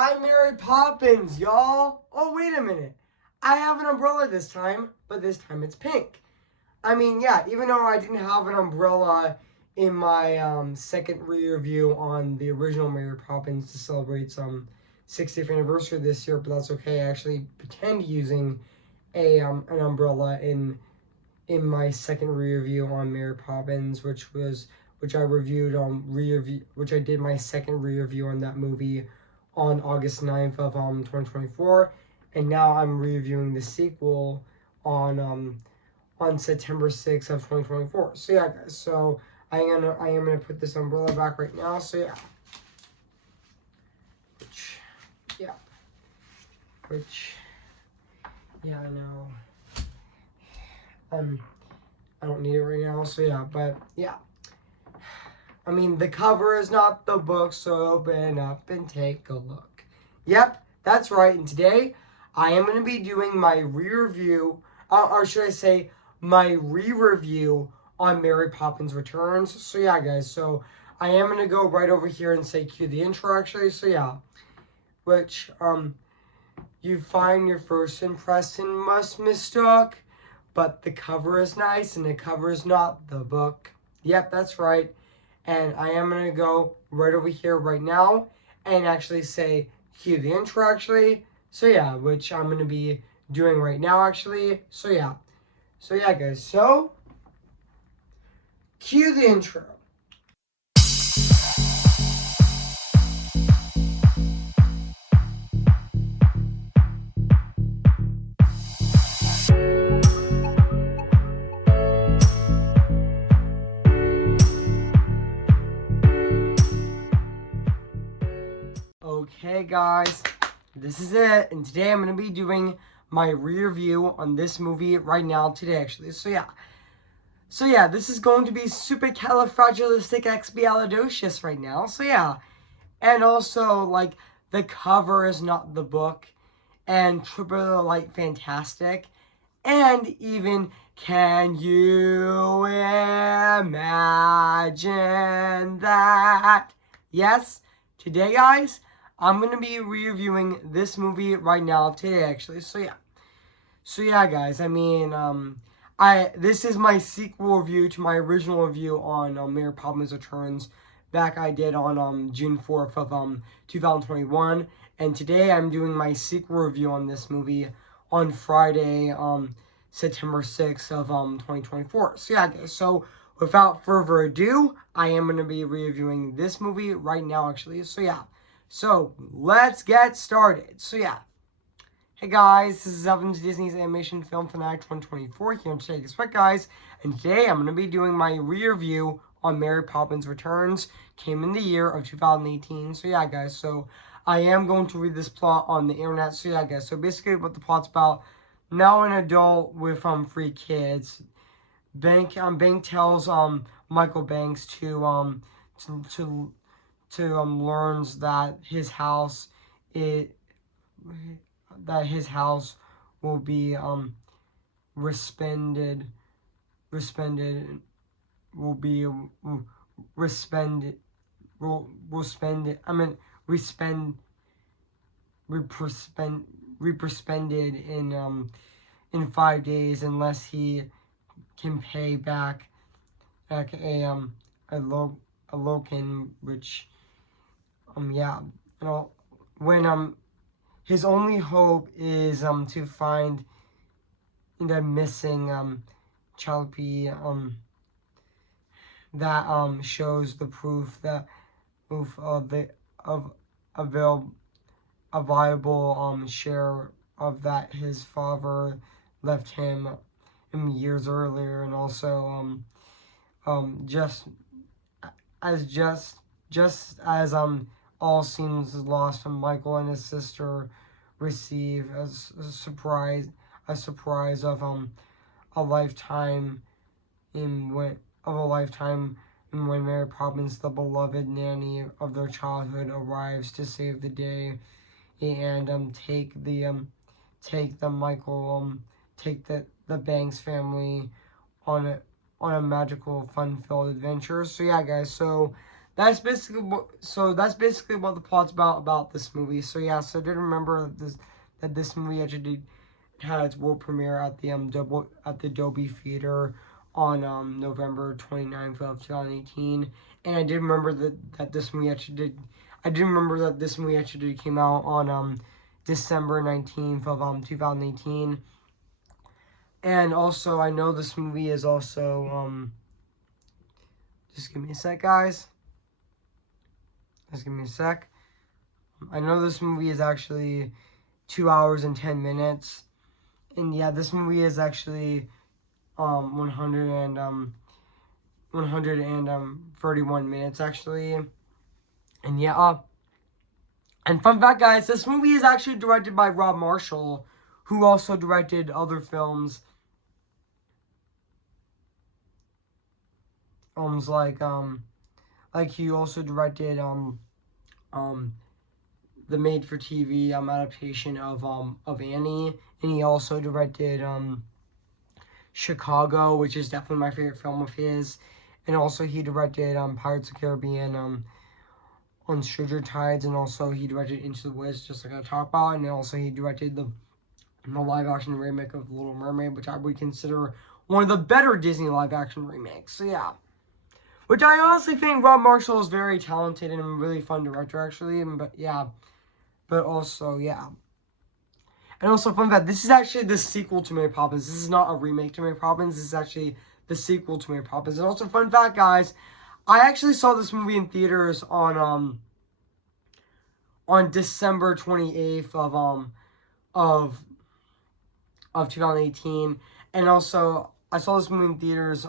I'm Mary Poppins, y'all. Oh, wait a minute. I have an umbrella this time, but this time it's pink. I mean, yeah, even though I didn't have an umbrella in my second re-review on the original Mary Poppins to celebrate some 60th anniversary this year, but that's okay. I actually pretend using an umbrella in my second re-review on Mary Poppins, which I reviewed on re-review, which I did my second re-review on that movie on August 9th of 2024, and now I'm reviewing the sequel on September 6th of 2024. So yeah, guys. So I am gonna put this umbrella back right now. So yeah, yeah, which yeah, I know. I don't need it right now. So yeah, but yeah. I mean, the cover is not the book, so open up and take a look. Yep, that's right. And today, I am going to be doing my re-review, or should I say, my re-review on Mary Poppins Returns. So yeah, guys, so I am going to go right over here and say cue the intro, actually. So yeah, which, you find your first impression must mistook, but the cover is nice and the cover is not the book. Yep, that's right. And I am going to go right over here right now and actually say cue the intro, actually. So yeah, which I'm going to be doing right now, actually. So yeah, guys. So cue the intro. Okay, guys, this is it, and today I'm going to be doing my re-review on this movie right now today, actually. So yeah, this is going to be supercalifragilisticexpialidocious right now. So yeah, and also like the cover is not the book, and triple light fantastic, and even can you imagine that? Yes, today, guys, I'm going to be reviewing this movie right now today, actually. So yeah, guys, I mean, this is my sequel review to my original review on Mary Poppins Returns back I did on June 4th of 2021, and today I'm doing my sequel review on this movie on Friday, September 6th of 2024. So yeah, guys, so without further ado, I am going to be reviewing this movie right now, actually. So yeah, so let's get started. So yeah. Hey guys, this is Evan's Disney's Animation Film Fanatic 2024 here on today. Guess what, guys? And today I'm going to be doing my re-review on Mary Poppins Returns. Came in the year of 2018. So yeah, guys. So I am going to read this plot on the internet. So yeah, guys. So basically, what the plot's about: now an adult with 3 kids. Bank tells Michael Banks to learns that his house will be respended respended will be respended will spend it I mean respend represpended in 5 days unless he can pay back a locan, which yeah, you know, when his only hope is to find the missing Chalpy that shows the proof of a viable share of that his father left him years earlier, and also just as all seems lost when Michael and his sister receive as a surprise of a lifetime when Mary Poppins, the beloved nanny of their childhood, arrives to save the day and take the Banks family on a magical, fun-filled adventure. So yeah, guys. So that's basically what the plot's about this movie. So yeah, so I did remember that this movie actually had its world premiere at the Dolby Theater on November 29th of 2018, and I did remember that this movie actually did. I did remember that this movie actually came out on December 19th of 2018, and also I know this movie is also just give me a sec, guys. Just give me a sec. I know this movie is actually 2 hours and 10 minutes. And yeah, this movie is actually 131 minutes actually. And yeah, and fun fact, guys, this movie is actually directed by Rob Marshall, who also directed other films. Like he also directed the made-for-TV adaptation of Annie, and he also directed Chicago, which is definitely my favorite film of his, and also he directed Pirates of the Caribbean on Stranger Tides, and also he directed Into the Woods, just like I talked about, and also he directed the live-action remake of The Little Mermaid, which I would consider one of the better Disney live-action remakes. So yeah. Which I honestly think Rob Marshall is very talented and a really fun director, actually. But yeah. But also, yeah. And also, fun fact, this is actually the sequel to Mary Poppins. This is not a remake to Mary Poppins. This is actually the sequel to Mary Poppins. And also, fun fact, guys, I actually saw this movie in theaters on December 28th of 2018. And also, I saw this movie in theaters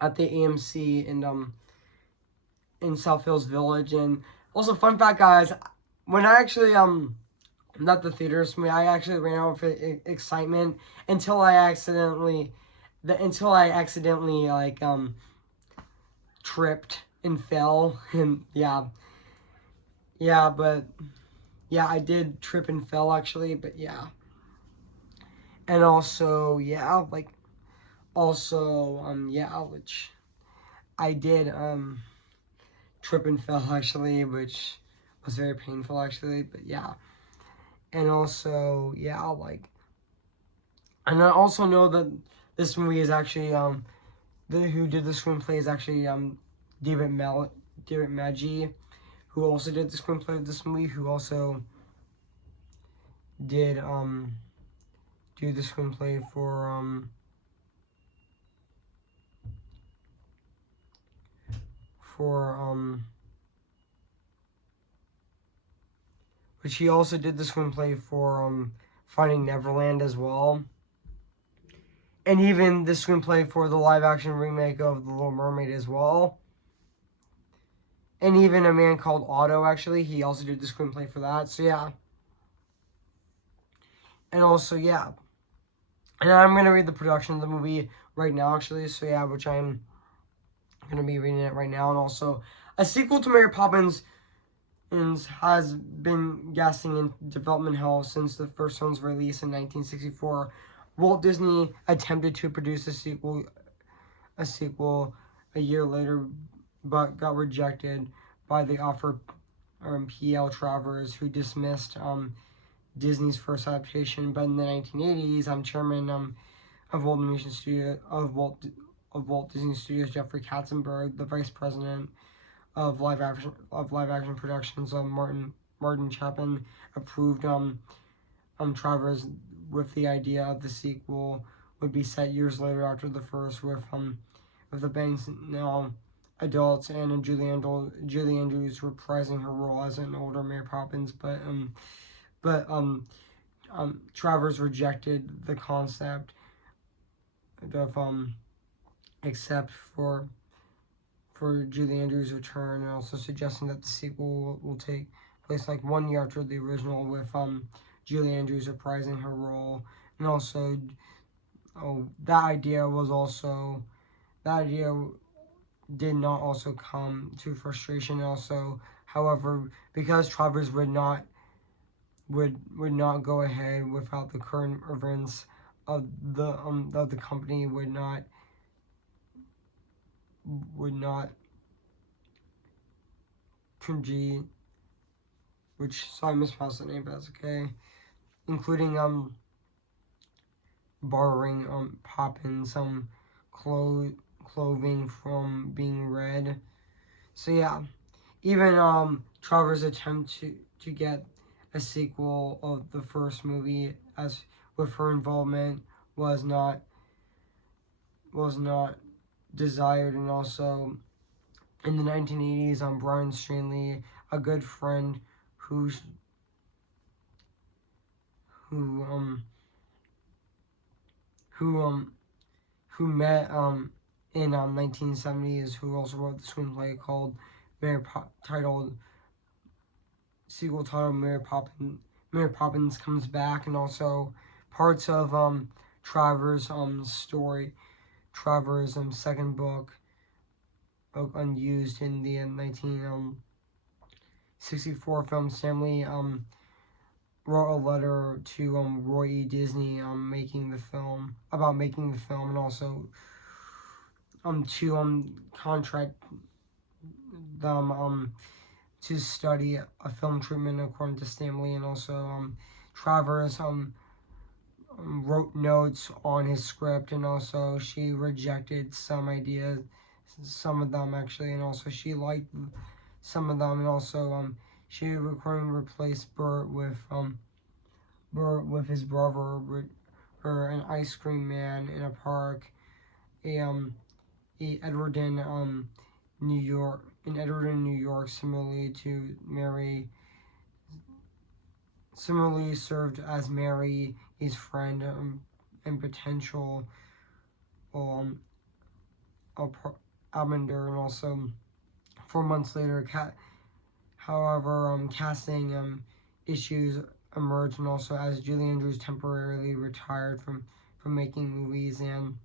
at the AMC in South Hills Village. And also, fun fact, guys, when I actually not the theaters movie, I actually ran out of excitement until I accidentally like tripped and fell. And yeah, but yeah, I did trip and fell actually, but yeah. And also, yeah, like also yeah, which I did trip and fell actually, which was very painful actually, but yeah. And also, yeah, like, and I also know that this movie is actually who did the screenplay is actually David Maggi, who also did the screenplay of this movie, who also did do the screenplay for which he also did the screenplay for Finding Neverland as well. And even the screenplay for the live-action remake of The Little Mermaid as well. And even A Man Called Otto, actually, he also did the screenplay for that. So, yeah. And also, yeah. And I'm going to read the production of the movie right now, actually. So, yeah, which I'm going to be reading it right now. And also, a sequel to Mary Poppins has been guessing in development hell since the first one's release in 1964. Walt Disney attempted to produce a sequel a year later, but got rejected by the offer P.L. Travers, who dismissed Disney's first adaptation. But in the 1980s, chairman of Walt Disney Studios, Jeffrey Katzenberg, the vice president of live action productions, Martin Chapin, approved Travers with the idea of the sequel would be set years later after the first, with the Banks now adults and Julie Andrews reprising her role as an older Mary Poppins, but Travers rejected the concept of except for Julie Andrews' return, and also suggesting that the sequel will take place like 1 year after the original, with Julie Andrews reprising her role. And also, that idea did not also come to frustration. Also, however, because Travers would not go ahead without the current events of the company would not trilogy, which, sorry I mispronounced the name, but that's okay, including borrowing Poppins clothing from being red. So yeah, even Trevor's attempt to get a sequel of the first movie, as with her involvement, was not desired. And also in the 1980s, Brian Stanley, a good friend who's who who who met in 1970s, who also wrote the screenplay called titled sequel titled Mary Poppins Comes Back, and also parts of Trevor's story, Trevor's second book unused in the 1964 film. Stanley wrote a letter to Roy E. Disney making the film, and also to contract them to study a film treatment, according to Stanley. And also Travers wrote notes on his script, and also she rejected some ideas, some of them actually, and also she liked some of them. And also she replaced Bert with his brother, or an ice cream man in a park, a Edwarden, New York, similarly served as Mary, his friend, and potential Abender. And also 4 months later, however, casting issues emerged, and also as Julie Andrews temporarily retired from making movies, and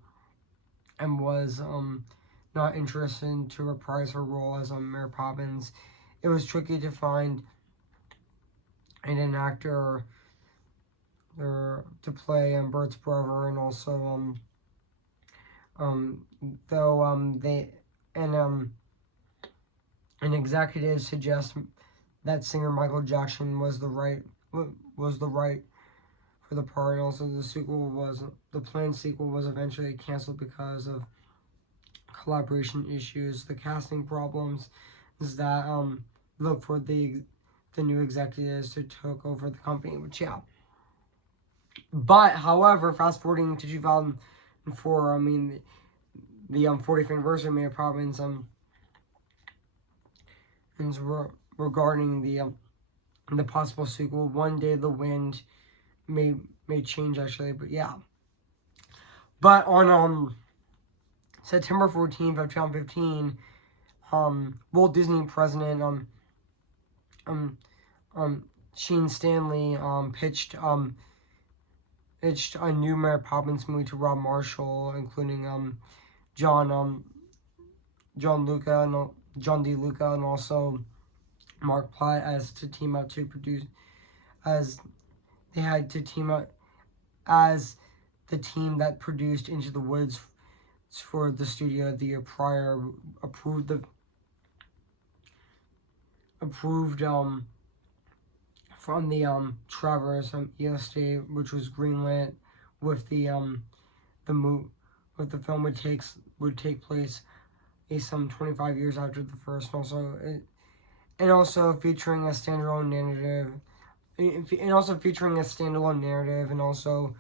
was not interested to reprise her role as Mary Poppins. It was tricky to find an actor to play Bert's brother. And also though they and executives suggest that singer Michael Jackson was the right for the part. And also the planned sequel was eventually canceled because of collaboration issues. The casting problems is that look for the new executives who took over the company, which yeah. But however, fast forwarding to 2004, I mean the 40th anniversary of Mary Poppins, regarding the possible sequel. One Day the Wind may change actually, but yeah. But on September 14th of 2015, Walt Disney president Sheen Stanley pitched a new Mary Poppins movie to Rob Marshall, including John D. Luca, and also Mark Platt as to team up to produce, as they had to team up as the team that produced Into the Woods for the studio the year prior approved from the Travers estate, which was greenlit with the film would take place some 25 years after the first, and also featuring a standalone narrative, and also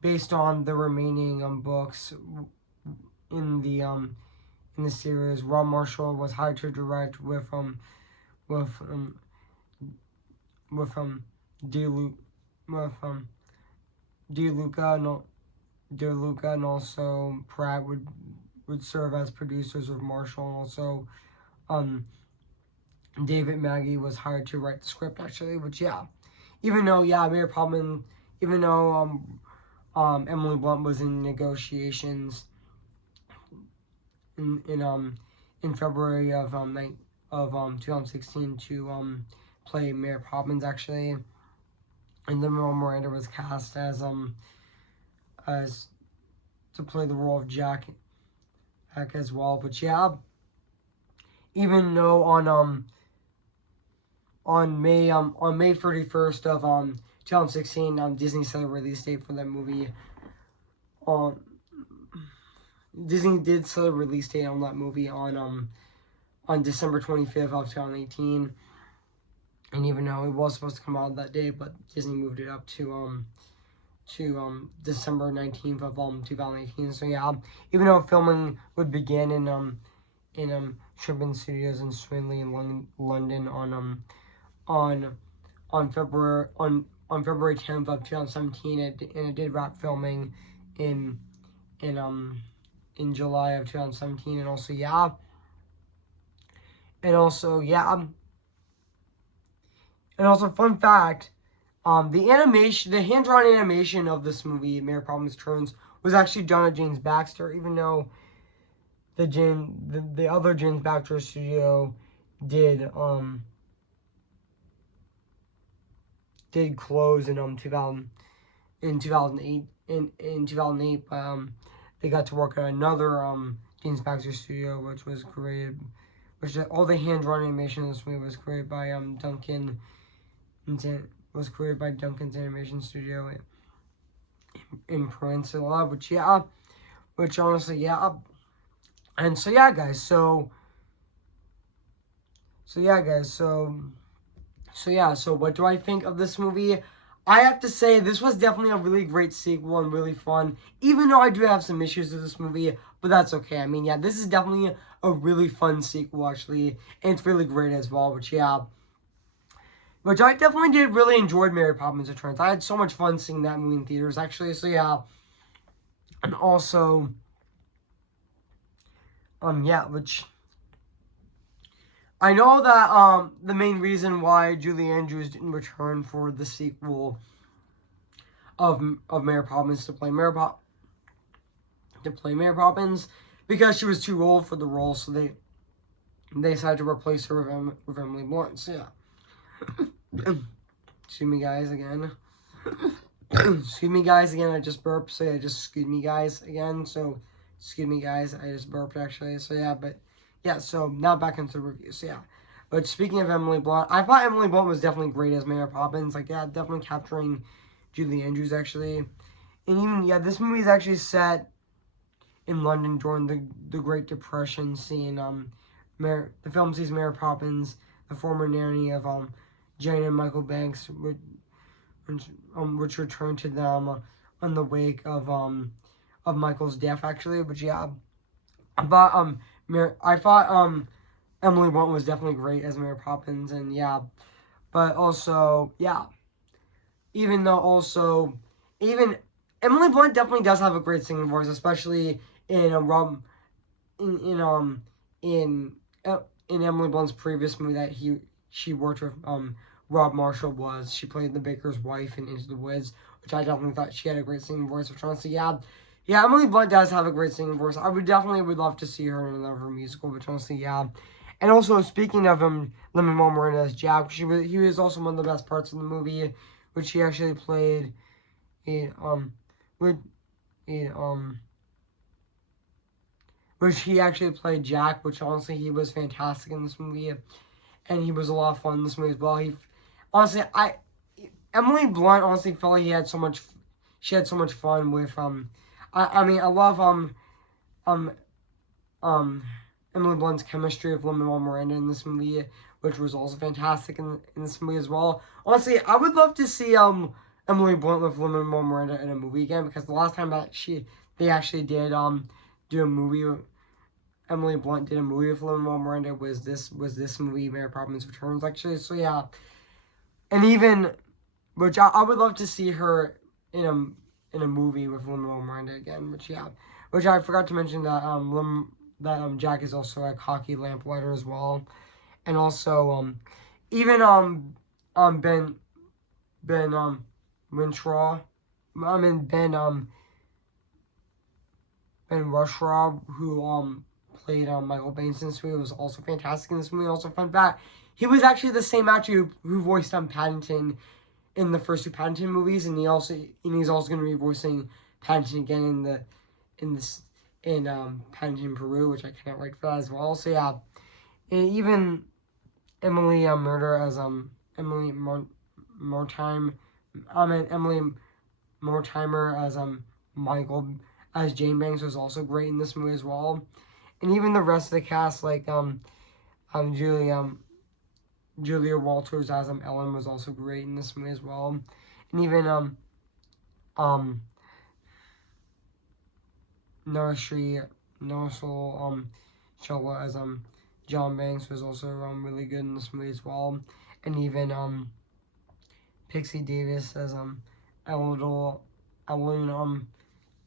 based on the remaining books in the series. Rob Marshall was hired to direct with De Luca, and also Pratt would serve as producers with Marshall. And also David Maggie was hired to write the script actually, which yeah. Even though Mary Poppins, even though Emily Blunt was in negotiations in February of 2016 to play Mary Poppins actually, and Lin-Manuel Miranda was cast as to play the role of Jack as well. But yeah, even though on on May 31st of 2016, Disney set a release date for that movie. Um, Disney did set a release date on that movie on December 25th of 2018. And even though it was supposed to come out that day, but Disney moved it up to December 19th of 2018. So yeah, even though filming would begin in Shrimpton Studios in Swinley in London on February 10th of 2017, and it did wrap filming in July of 2017, and also fun fact, the hand-drawn animation of this movie, Mary Poppins Returns, was actually done at James Baxter, even though the other James Baxter studio did close in 2008 in 2008, but they got to work at another James Baxter studio, which all the hand-drawn animation in this movie was created by Duncan's animation studio in Peninsula, which honestly, and so guys, so what do I think of this movie? I have to say, this was definitely a really great sequel and really fun, even though I do have some issues with this movie, but that's okay. I mean, this is definitely a really fun sequel, actually, and it's really great as well, which I definitely did really enjoy Mary Poppins Returns. I had so much fun seeing that movie in theaters, actually, so and also, which... I know that the main reason why Julie Andrews didn't return for the sequel of Mary Poppins to play Mary Poppins, because she was too old for the role, so they decided to replace her with Emily Blunt. So excuse me guys again. Excuse me guys again. I just burped, so excuse me guys again. So excuse me guys, I just burped actually. So so now back into the review. So but speaking of Emily Blunt, I thought Emily Blunt was definitely great as Mary Poppins. Definitely capturing Julie Andrews actually. And even this movie is actually set in London during the Great Depression, seeing the film sees Mary Poppins, the former nanny of Jane and Michael Banks, which returned to them in the wake of Michael's death actually. But I thought Emily Blunt was definitely great as Mary Poppins, and but also even Emily Blunt definitely does have a great singing voice, especially in in Emily Blunt's previous movie that she worked with Rob Marshall she played the baker's wife in Into the Woods, which I definitely thought she had a great singing voice. Which honestly, Emily Blunt does have a great singing voice. I would love to see her in another musical, which honestly, And also, speaking of Lin-Manuel Miranda as Jack, he was also one of the best parts of the movie, which he actually played which he actually played Jack, which honestly he was fantastic in this movie, and he was a lot of fun in this movie as well. Emily Blunt honestly felt like she had so much fun with I love Emily Blunt's chemistry with Lin-Manuel Miranda in this movie, which was also fantastic in this movie as well. Honestly, I would love to see Emily Blunt with Lin-Manuel Miranda in a movie again, because the last time that they actually did do a movie, Emily Blunt did a movie with Lin-Manuel Miranda was this movie, Mary Poppins Returns, actually. So and even which I would love to see her in a movie with Lin-Manuel Miranda again, which I forgot to mention that Jack is also a cocky lamplighter as well, and also even Ben Wintraw, Ben Rushraw, who played Michael Baines in this movie, was also fantastic in this movie. Also, fun fact, he was actually the same actor who voiced Paddington in the first two Paddington movies, and he's also going to be voicing Paddington again in Paddington Peru, which I cannot wait for that as well. So and even Emily Murder as Emily Mortimer, Emily Mortimer as Michael as Jane Banks was also great in this movie as well, and even the rest of the cast like Julia Walters as Ellen was also great in this movie as well, and even um Nursery Showa as John Banks was also really good in this movie as well, and even Pixie Davis as Ellen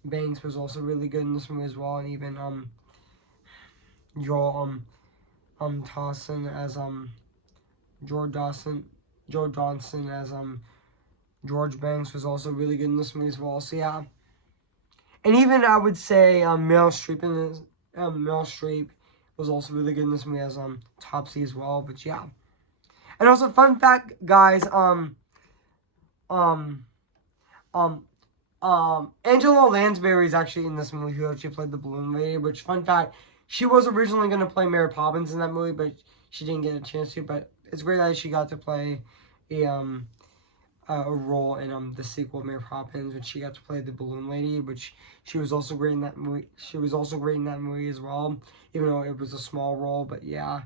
Banks was also really good in this movie as well, and even Joel Dawson as Joe Johnson as George Banks was also really good in this movie as well. So yeah, and even I would say Meryl Streep in this, Meryl Streep was also really good in this movie as Topsy as well. But yeah, and also fun fact, guys, um, Angela Lansbury is actually in this movie who actually played the balloon lady. Which fun fact, she was originally going to play Mary Poppins in that movie, but she didn't get a chance to. But it's great that she got to play a role in the sequel of Mary Poppins, which she got to play the balloon lady, which she was also great in that movie. She was also great in that movie as well, even though it was a small role. But yeah,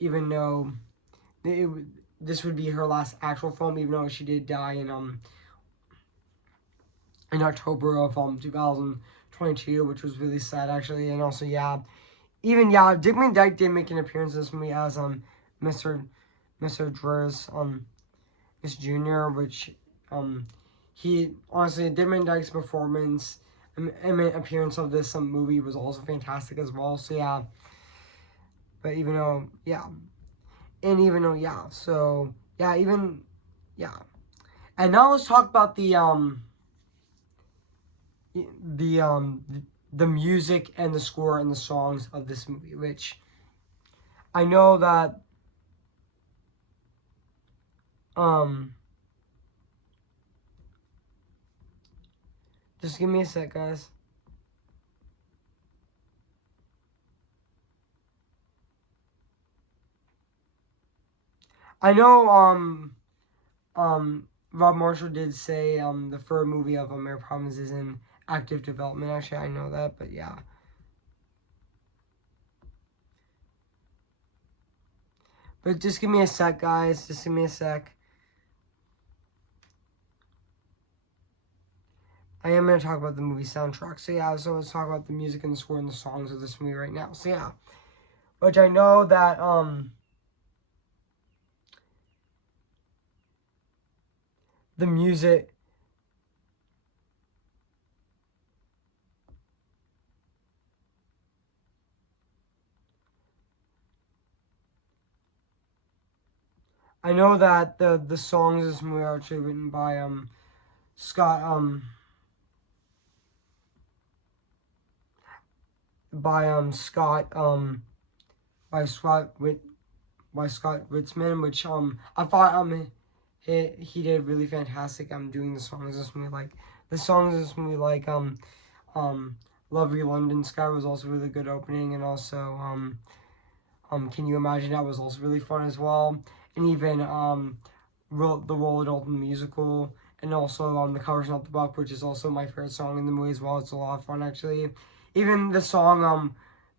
even though this would be her last actual film, even though she did die in October of 2022, which was really sad actually. And also yeah, even yeah, Dick Van Dyke did make an appearance in this movie as Mr. Dress Miss Junior, which he honestly Dick Van Dyke's performance and appearance of this movie was also fantastic as well. So yeah, but even though yeah, and even though yeah, so yeah, even yeah, and now let's talk about the um the music and the score and the songs of this movie, which I know that just give me a sec, guys. I know Rob Marshall did say the third movie of Mary Poppins is in active development. Actually, I know that, but yeah. But just give me a sec, guys. Just give me a sec. I am going to talk about the movie soundtrack. So yeah, so let's talk about the music and the score and the songs of this movie right now. So yeah, which I know that the music. I know that the songs of this movie are actually written by Scott Scott by Scott Ritzman, which I thought he did really fantastic. Doing the songs of this movie, like the songs of this movie, like Lovely London Sky was also really good opening, and also Can You Imagine That was also really fun as well, and even the Roald Dalton musical, and also the Covers Not the Buck, which is also my favorite song in the movie as well. It's a lot of fun actually. Even the song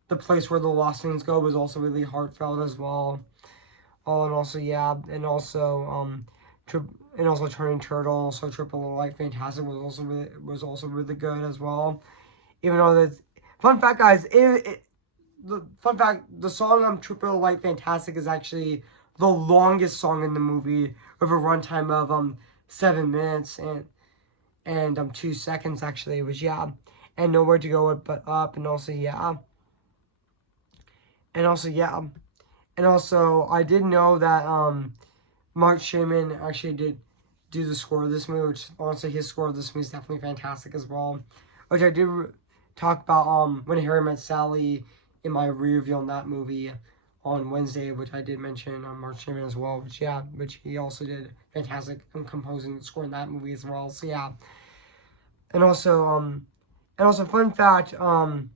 The Place Where the Lost Things Go was also really heartfelt as well. Oh, and also yeah, and also and also Turning Turtle, so Triple Light Fantastic was also really good as well. Even though the fun fact, guys, the fun fact, the song Triple Light Fantastic is actually the longest song in the movie with a runtime of 7 minutes and 2 seconds actually, which yeah, and Nowhere to Go But Up, and also yeah, and also yeah. And also, I did know that Mark Shaman actually did do the score of this movie, which honestly, his score of this movie is definitely fantastic as well. Which I did talk about When Harry Met Sally in my review on that movie on Wednesday, which I did mention on Mark Shaman as well. Which yeah, which he also did fantastic in composing the score in that movie as well. So yeah, and also fun fact um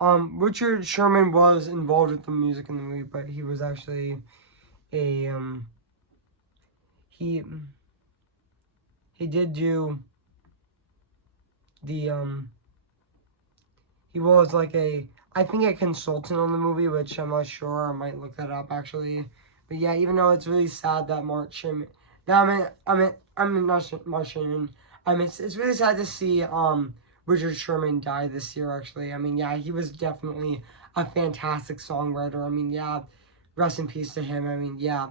Richard Sherman was involved with the music in the movie, but he was actually a he did do the he was like I think a consultant on the movie, which I'm not sure. I might look that up actually. But yeah, even though it's really sad that Mark Sherman, that I mean not Mark Sherman. It's really sad to see Richard Sherman die this year. Actually, I mean, yeah, he was definitely a fantastic songwriter. I mean, yeah, rest in peace to him. I mean, yeah,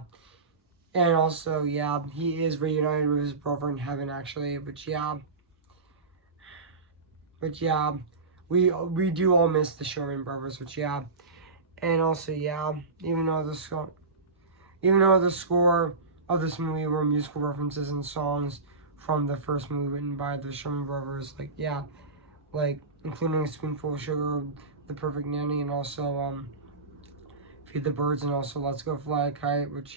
and also yeah, he is reunited with his brother in heaven actually. But yeah, we do all miss the Sherman brothers. Which yeah, and also yeah, even though the score of this movie were musical references and songs from the first movie written by the Sherman brothers, like yeah, like including A Spoonful of Sugar, The Perfect Nanny, and also Feed the Birds, and also Let's Go Fly a Kite, which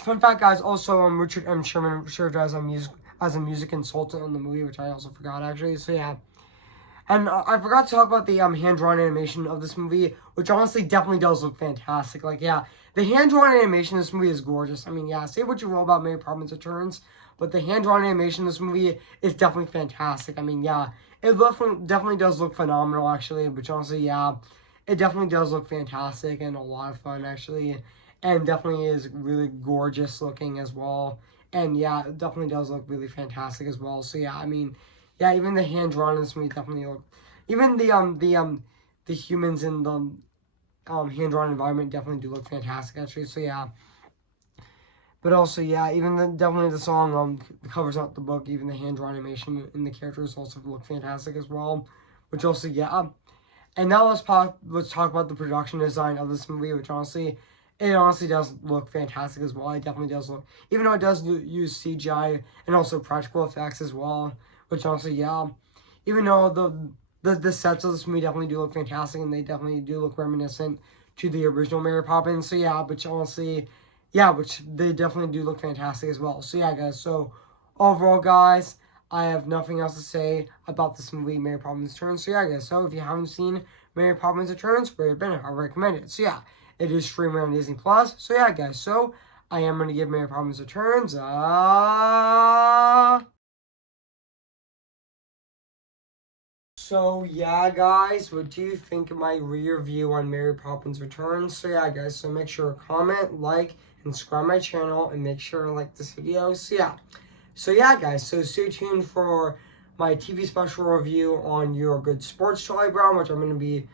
fun fact guys, also Richard M. Sherman served as a music consultant on the movie, which I also forgot actually. So yeah. And I forgot to talk about the hand-drawn animation of this movie, which honestly definitely does look fantastic. Like, yeah, the hand-drawn animation in this movie is gorgeous. I mean, yeah, say what you will about Mary Poppins Returns, but the hand-drawn animation in this movie is definitely fantastic. I mean, yeah, it definitely does look phenomenal, actually, which honestly, yeah, it definitely does look fantastic and a lot of fun, actually, and definitely is really gorgeous looking as well. And yeah, it definitely does look really fantastic as well. So yeah, I mean, yeah, even the hand drawn in this movie definitely look. Even the humans in the hand drawn environment definitely do look fantastic actually. So yeah, but also yeah, even definitely the song covers out the book. Even the hand drawn animation in the characters also look fantastic as well. Which also yeah, and now let's talk about the production design of this movie, which it honestly does look fantastic as well. It definitely does look, even though it does use CGI and also practical effects as well, which honestly, yeah, even though the sets of this movie definitely do look fantastic and they definitely do look reminiscent to the original Mary Poppins. So yeah, which honestly, yeah, which they definitely do look fantastic as well. So yeah, guys. So overall, guys, I have nothing else to say about this movie, Mary Poppins Returns. So yeah, guys. So if you haven't seen Mary Poppins Returns, very better. I recommend it. So yeah, it is streaming on Disney Plus. So yeah, guys. So I am gonna give Mary Poppins Returns. So yeah, guys, what do you think of my review on Mary Poppins Returns? So yeah, guys, so make sure to comment, like, and subscribe my channel, and make sure to like this video. So yeah, guys, so stay tuned for my TV special review on Your Good Sports, Charlie Brown, which I'm gonna be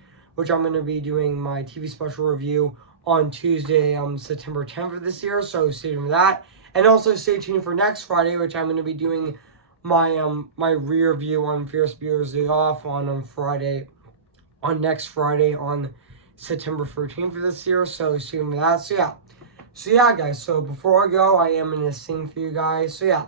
doing my TV special review on Tuesday, September 10th of this year. So stay tuned for that, and also stay tuned for next Friday, which I'm gonna be doing my review on Fierce Beers Day Off on next Friday on September 13th of this year. So stay tuned for that. So yeah, guys. So before I go, I am gonna sing for you guys. So yeah.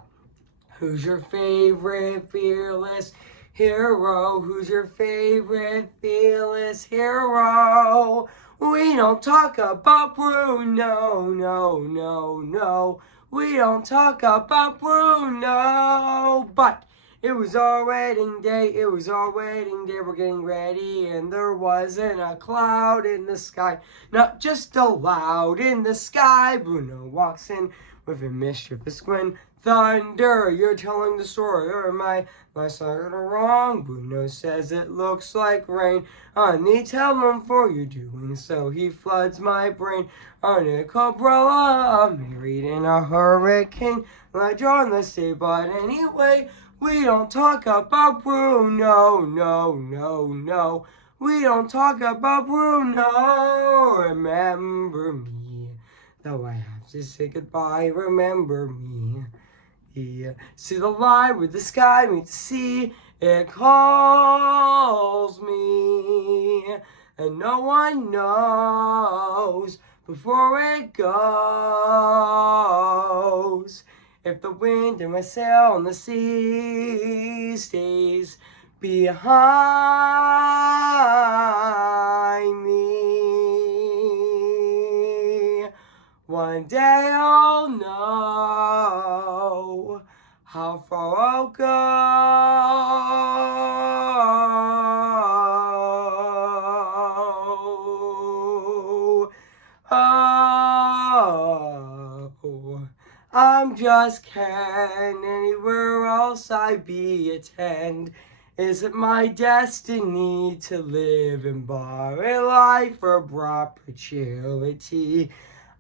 Who's your favorite fearless hero? Who's your favorite fearless hero? We don't talk about Bruno, no, no, no. We don't talk about Bruno. But it was our wedding day, we're getting ready, and there wasn't a cloud in the sky, not just a cloud in the sky. Bruno walks in with a mischievous grin. Thunder, you're telling the story, or am I side wrong? Bruno says it looks like rain. Honey, tell him for you doing so. He floods my brain. Aren't Cabrella married in a hurricane? I joined the sea, but anyway, we don't talk about Bruno, no, no, no. We don't talk about Bruno. Remember me, though I have to say goodbye. Remember me. Yeah. See the line where the sky meets the sea. It calls me, and no one knows before it goes. If the wind in my sail on the sea stays behind me, one day I'll know how far I'll go. I'm just Ken, anywhere else I be attend. Is it my destiny to live and bar a life for perpetuity?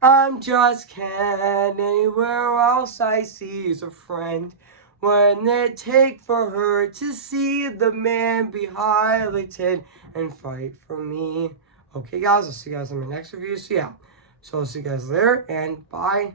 I'm just Ken, anywhere else I see is a friend. When it take for her to see the man be highlighted and fight for me. Okay, guys, I'll see you guys in my next review. So, yeah. So, I'll see you guys later, and bye.